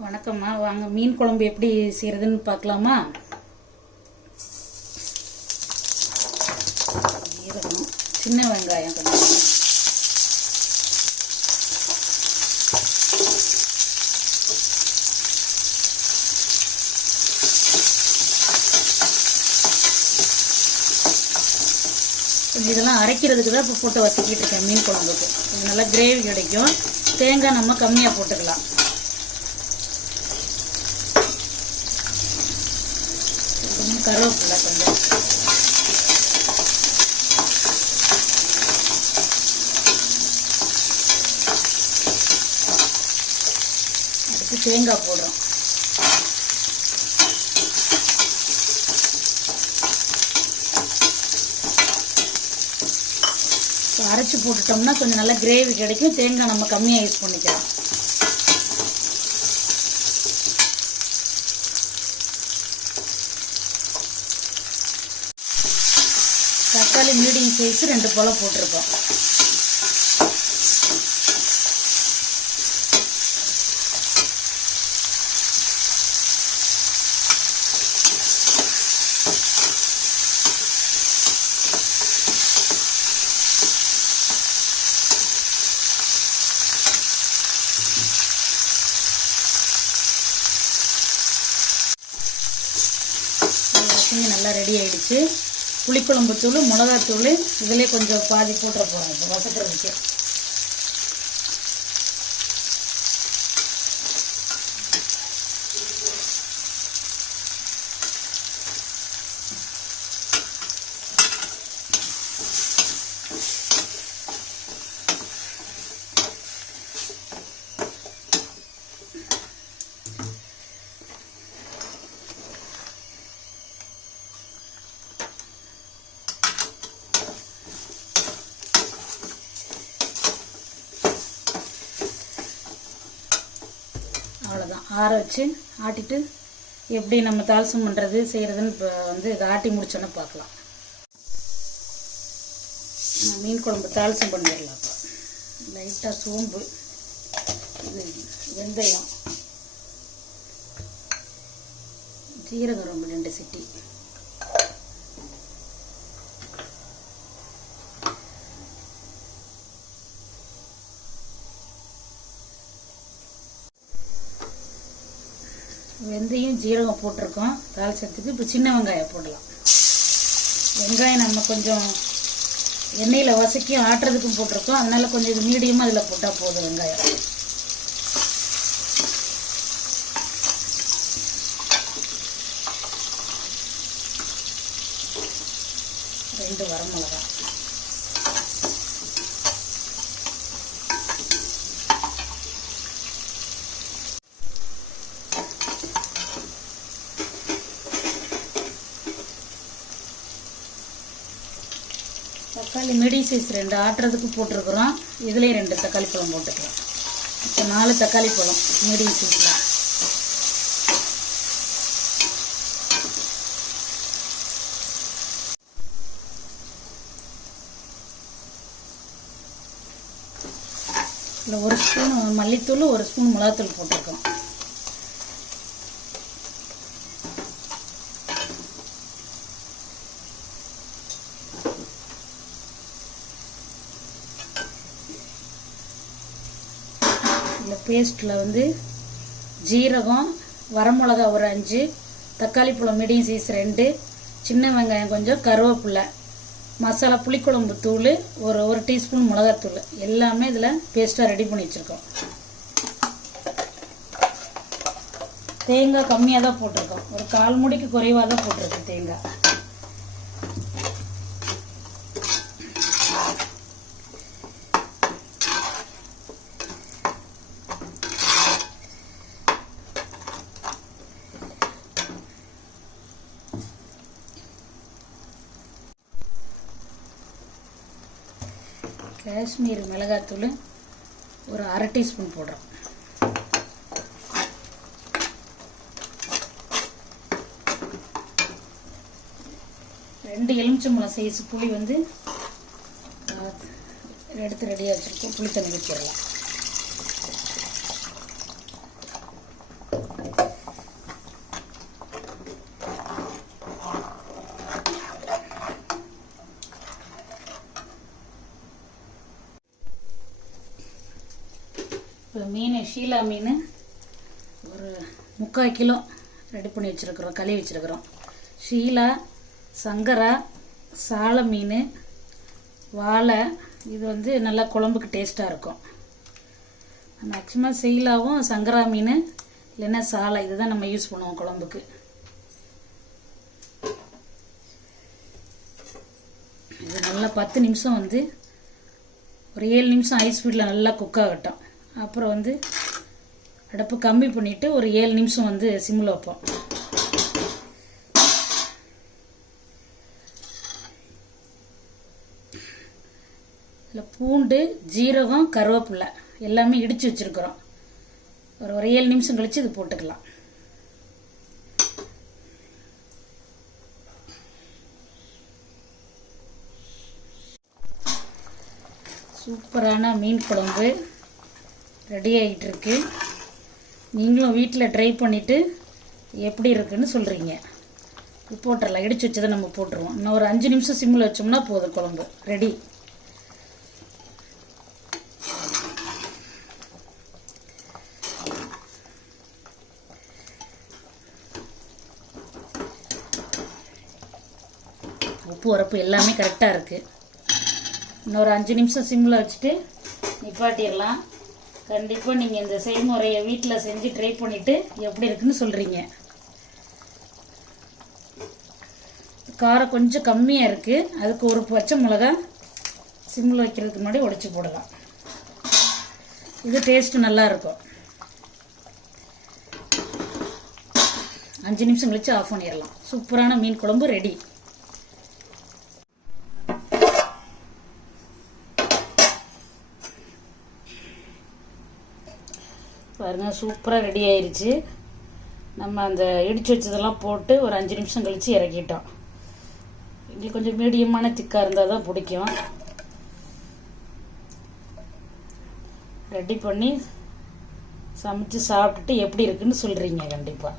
வணக்கம்மா, வாங்க மீன் குழம்பு எப்படி செய்யறதுன்னு பார்க்கலாமா? ஜீரகம், சின்ன வெங்காயம் கொஞ்சம், இதெல்லாம் அரைக்கிறதுக்கு தான் இப்போ போட்டு வதக்கிட்டு இருக்கேன். மீன் குழம்புக்கு இது நல்லா கிரேவி கிடைக்கும். தேங்காய் நம்ம கம்மியாக போட்டுக்கலாம். கருவேப்பிலை கொஞ்சம், அடுத்து தேங்காய் போடுறோம். அரைச்சி போட்டுட்டோம்னா கொஞ்சம் நல்லா கிரேவி கிடைக்கும். தேங்காய் நம்ம கம்மியாக யூஸ் பண்ணிக்கலாம். தக்காளி மீடியம் சைஸ் 2 பழம் போட்டிருக்கோம். நல்லா ரெடி ஆயிடுச்சு. புளிக்குழம்பு தூள், மிளகாத்தூள் இதிலே கொஞ்சம் பாதி போட்டுற போகிறோம் இப்போ வதக்கிறதுக்கு. அவ்வளோதான். ஆற வச்சு ஆட்டிட்டு எப்படி நம்ம தாளிசம் பண்ணுறது செய்கிறதுன்னு இப்போ இதை ஆட்டி முடிச்சோன்னு பார்க்கலாம். மீன் குழம்பு தாளிசம் பண்ணிடலாம். இப்போ லைட்டாக சோம்பு, இது வெந்தயம், ஜீரகம் ரொம்ப 2 சிட்டி, வெந்தயம் ஜீரகம் போட்டிருக்கோம் தாளிச்சத்துக்கு. இப்போ சின்ன வெங்காயம் போடலாம். வெங்காயம் நம்ம கொஞ்சம் எண்ணெயில் வதக்கி ஆட்டுறதுக்கும் போட்டிருக்கோம். அதனால கொஞ்சம் இது மீடியமாக அதில் போட்டால் போதும். வெங்காயம், ரெண்டு வரமிளகாய், தக்காளி மீடியம் சைஸ் 2 ஆட்டுறதுக்கு போட்டிருக்கிறோம். இதுலேயும் 2 தக்காளி பழம் போட்டுக்கலாம். இப்போ 4 தக்காளி பழம் மீடியம் சைஸில். இதில் 1 ஸ்பூன் மல்லித்தூள், 1 ஸ்பூன் மிளகாத்தூள் போட்டிருக்கோம். இந்த பேஸ்ட்டில் ஜீரகம், வரமிளகா ஒரு 5, தக்காளி பழம் மீடியம் சைஸ் 2, சின்ன வெங்காயம் கொஞ்சம், கருவேப்பிலை, மசாலா புளிக்குழம்பு தூள், ஒரு டீஸ்பூன் மிளகாத்தூள் எல்லாமே இதில் பேஸ்ட்டாக ரெடி பண்ணி வச்சுருக்கோம். தேங்காய் கம்மியாக தான் போட்டிருக்கோம். ஒரு 1/4 மூடிக்கு குறைவாக தான் போட்டிருக்கோம் தேங்காய். காஷ்மீர் மிளகாத்தூள் ஒரு 1/2 டீஸ்பூன் போடுறோம். ரெண்டு எலுமிச்சம்பழம் சைஸ் புளி எடுத்து ரெடியாக வச்சுருக்கோம். புளி தண்ணி வச்சிடலாம். இப்போ மீன் ஷீலா மீன் ஒரு 3/4 கிலோ ரெடி பண்ணி வச்சுருக்குறோம், கழுவி வச்சுருக்குறோம். ஷீலா, சங்கரா, சாலை மீன், வாழை, இது வந்து நல்லா குழம்புக்கு டேஸ்ட்டாக இருக்கும். மேக்ஸிமம் ஷீலாவும் சங்கரா மீன் இல்லைன்னா சாலை இதுதான் நம்ம யூஸ் பண்ணுவோம் குழம்புக்கு. இது நல்லா 10 நிமிஷம் வந்து ஒரு 7 நிமிஷம் ஹை ஸ்பீடில் நல்லா குக் ஆகட்டும். அப்புறம் வந்து அடுப்பு கம்மி பண்ணிவிட்டு ஒரு 7 நிமிஷம் வந்து சிம்மில் வைப்போம். இதில் பூண்டு, ஜீரகம், கருவேப்பிலை எல்லாமே இடித்து வச்சுருக்குறோம். ஒரு 7 நிமிஷம் கழித்து இது போட்டுக்கலாம். சூப்பரான மீன் குழம்பு ரெடி ஆகிட்டு இருக்கு. நீங்களும் வீட்டில் ட்ரை பண்ணிவிட்டு எப்படி இருக்குன்னு சொல்கிறீங்க. போட்டுடலாம், இடிச்சு வச்சதை நம்ம போட்டுருவோம். இன்னும் ஒரு 5 நிமிஷம் சிம்மில் வச்சோம்னா போதும், குழம்பு ரெடி. உப்பு உரப்பு எல்லாமே கரெக்டாக இருக்குது. இன்னொரு 5 நிமிஷம் சிம்மில் வச்சுட்டு நிப்பாட்டிடலாம். கண்டிப்பாக நீங்கள் இந்த செய்முறையை வீட்டில் செஞ்சு ட்ரை பண்ணிவிட்டு எப்படி இருக்குன்னு சொல்கிறீங்க. காரம் கொஞ்சம் கம்மியாக இருக்குது, அதுக்கு ஒரு பச்சை மிளகா சிம்மில் வைக்கிறதுக்கு முன்னாடி உடைச்சி போடலாம். இது டேஸ்ட்டு நல்லாயிருக்கும். 5 நிமிஷம் கழித்து ஆஃப் பண்ணிடலாம். சூப்பரான மீன் குழம்பு ரெடி. பாருங்கள், சூப்பராக ரெடி ஆயிடுச்சு. நம்ம அந்த இடித்து வச்சதெல்லாம் போட்டு ஒரு 5 நிமிஷம் கழித்து இறக்கிட்டோம். எங்களுக்கு கொஞ்சம் மீடியமான திக்காக இருந்தால் தான் பிடிக்கும். ரெடி பண்ணி சமைச்சு சாப்பிட்டுட்டு எப்படி இருக்குன்னு சொல்கிறீங்க கண்டிப்பாக.